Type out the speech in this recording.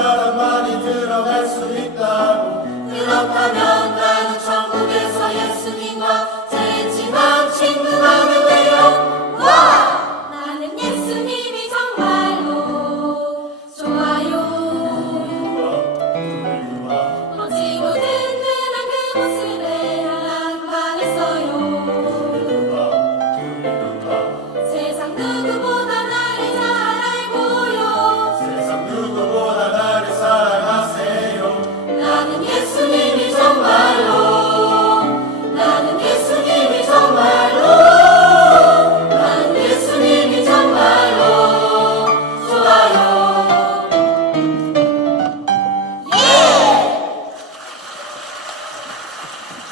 사람만이 들어갈 수 있다고. 기억하며